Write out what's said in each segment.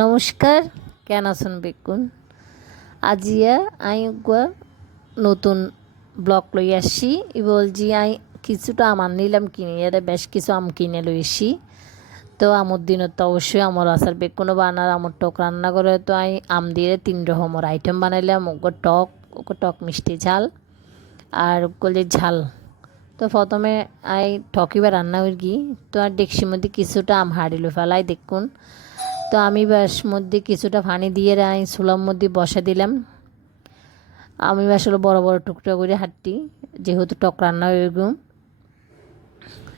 নমস্কার, কেন আছেন বেগুন আজিয়া, আই উগুয়া নতুন ব্লক লই আসছি। ই বলছি, আই কিছুটা আম নিলাম কিনে এর বেশ কিছু আম কিনে লই আসি। তো আমার দিনত তো অবশ্যই আমার আসার বেগুনো বানার, আমার টক রান্না করে তো আই আম দিয়ে তিন রকমের আইটেম বানাইলাম, ওগো টক ওগো টক মিষ্টি ঝাল আর কলে ঝাল। তো প্রথমে আই ঠকিবা রান্না করি, তো আর ডেকসির মধ্যে কিছুটা আম হারিল ফেলাই দেখুন। তো আমি ব্যাস মধ্যে কিছুটা পানি দিয়ে রাই চুলার মধ্যে বসা দিলাম। আমি আসলে বড় বড় টুকরা করে হাঁটটি যেহেতু টক রান্না গেম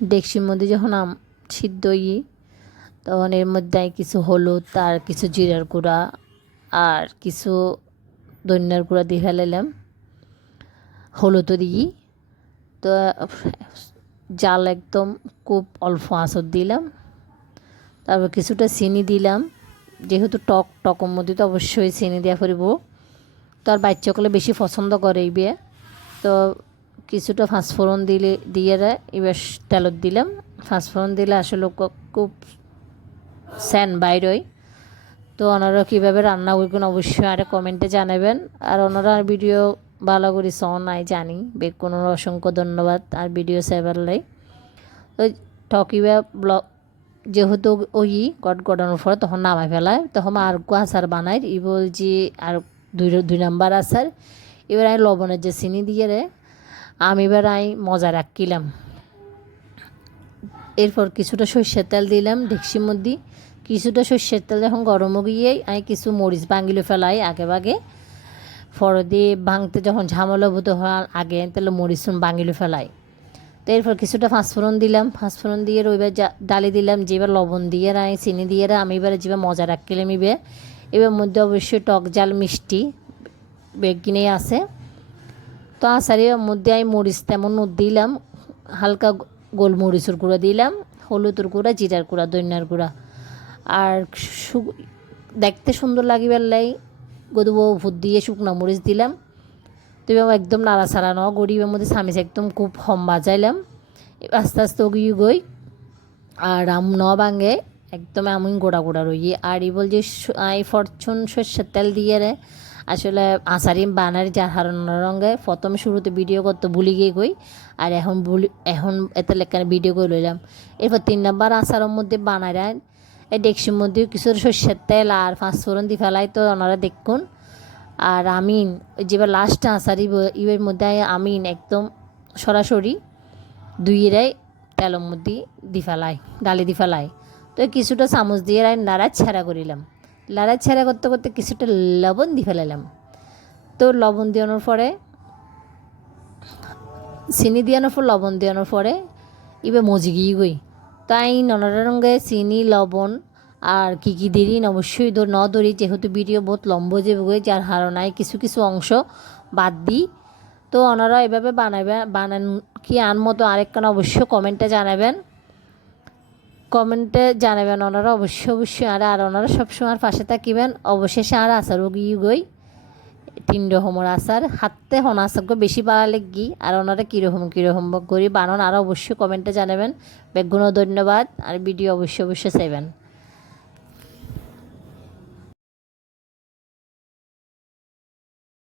ডেকসির মধ্যে যখন আম সিদ্ধ ই তখন এর মধ্যে কিছু হলুদ আর কিছু জিরার গুঁড়া আর কিছু ধনিয়ার গুঁড়া দিয়ে ফেলাইলাম। হলুদও দিই। তো, জাল একদম খুব অল্প আঁচর দিলাম। তারপর কিছুটা চিনি দিলাম। যেহেতু টক, টকের মধ্যে তো অবশ্যই চিনি দেওয়া করিব তো আর বাচ্চাগুলো বেশি পছন্দ করে এই বিয়ে। তো কিছুটা ফাঁসফোড়ন দিলে, দিয়ে এবার তেলত দিলাম। ফাঁসফোড়ন দিলে আসলে খুব স্যান বাইরই। তো ওনারা কীভাবে রান্না করবেন অবশ্যই আরে কমেন্টে জানাবেন। আর ওনারা ভিডিও ভালো করে সন নাই জানি। বেগুনের অসংখ্য ধন্যবাদ আর ভিডিও সেভার লাই তো টকিবা ব্লগ যেহেতু ওই গট গড়ানোর পরে তখন নামাই ফেলায়, তখন আর আচার বানাই ই বলছি আর দুই দুই নাম্বার আচার এবার আমি লবণের যে চিনি দিয়ে রে, আমি এবার আমি মজা রাখিলাম। এরপর কিছুটা সর্ষের তেল দিলাম, ডেকসির মধ্যে। কিছুটা সর্ষের তেল যখন গরম গিয়ে আমি কিছু মরিচ ভাঙিলে ফেলাই আগে ভাগে। ফর দিয়ে ভাঙতে যখন ঝামেলা হওয়ার আগে তাহলে মরিচ ভাঙিলে ফেলাই। তো এরপর কিছুটা ফাঁসফোড়ন দিলাম। ফাঁসফোড়ন দিয়ে ওইবার ডালি দিলাম যেবার লবণ দিয়ে রাই চিনি দিয়ে রা আমি এবারে যেবার মজা রাখলাম এবার এবার মধ্যে অবশ্যই টক জাল মিষ্টি বেগিনে আছে। তো আচারের মধ্যে আমি মরিচ তেমন দিলাম, হালকা গোলমরিচের গুঁড়া দিলাম, হলুদের গুঁড়া, জিরার গুঁড়া দইনার গুঁড়া। আর দেখতে সুন্দর লাগিবার লাই গদুবো ভূত দিয়ে শুকনো মরিচ দিলাম। তো একদম নাড়াচাড়া ন গরিবের মধ্যে সামিস একদম খুব হম বাজাইলাম। আস্তে আস্তে ওগিয়ে গই, আর আম ন ভাঙে, একদম আমি গোড়া গোড়া রই আর ই বল যে আই ফরচুন সর্ষের তেল দিয়ে রে। আসলে আচারি বানার যা হারণ রঙে, প্রথম শুরুতে ভিডিও করতে ভুলি গিয়ে গই, আর এখন ভুলি এখন এত লেখানে ভিডিও করে লইলাম। এরপর তিন নম্বর আচারের মধ্যে বানায় এই ডেকসির মধ্যে কিছু সর্ষের তেল আর পাঁচফোড়ন দিয়ে ফেলাই তো ওনারা দেখুন। আর আমিন, যেবার লাস্টে আসার ইবের মধ্যে আমিন একদম সরাসরি দুইয়েরাই তেলের মধ্যে দি ফেলাই ডালি দি ফেলাই তো কিছুটা চামচ দিয়ে নাড়া ছেঁড়া করিলাম। লাড়া ছেঁড়া করতে করতে কিছুটা লবণ দিয়ে ফেলালাম তো লবণ দেওয়ানোর পরে, চিনি দিয়ানোর পর, লবণ দেওয়ানোর পরে এবার মজি গিয়ে গই। তাই নানা রঙে চিনি, লবণ আর কী কী দেরি অবশ্যই দৌড় ন ধরি, যেহেতু ভিডিও বহুত লম্ব যে বই যার হারণায় কিছু কিছু অংশ বাদ দিই তো ওনারা এভাবে বানাবে বানান কি আন মতো আরেকখানা অবশ্যই কমেন্টে জানাবেন। কমেন্টে জানাবেন ওনারা, অবশ্যই অবশ্যই। আর আর ওনারা সবসময় পাশে থাকিবেন। অবশেষে আর গিয়ে গই? তিন রকমের আচার হাতে হন আচারকে বেশি বাড়ালে গি আর ওনারা কীরকম কীরকম করি বানান আরও অবশ্যই কমেন্টে জানাবেন। বেগুনও ধন্যবাদ। আর ভিডিও অবশ্যই অবশ্যই চাইবেন।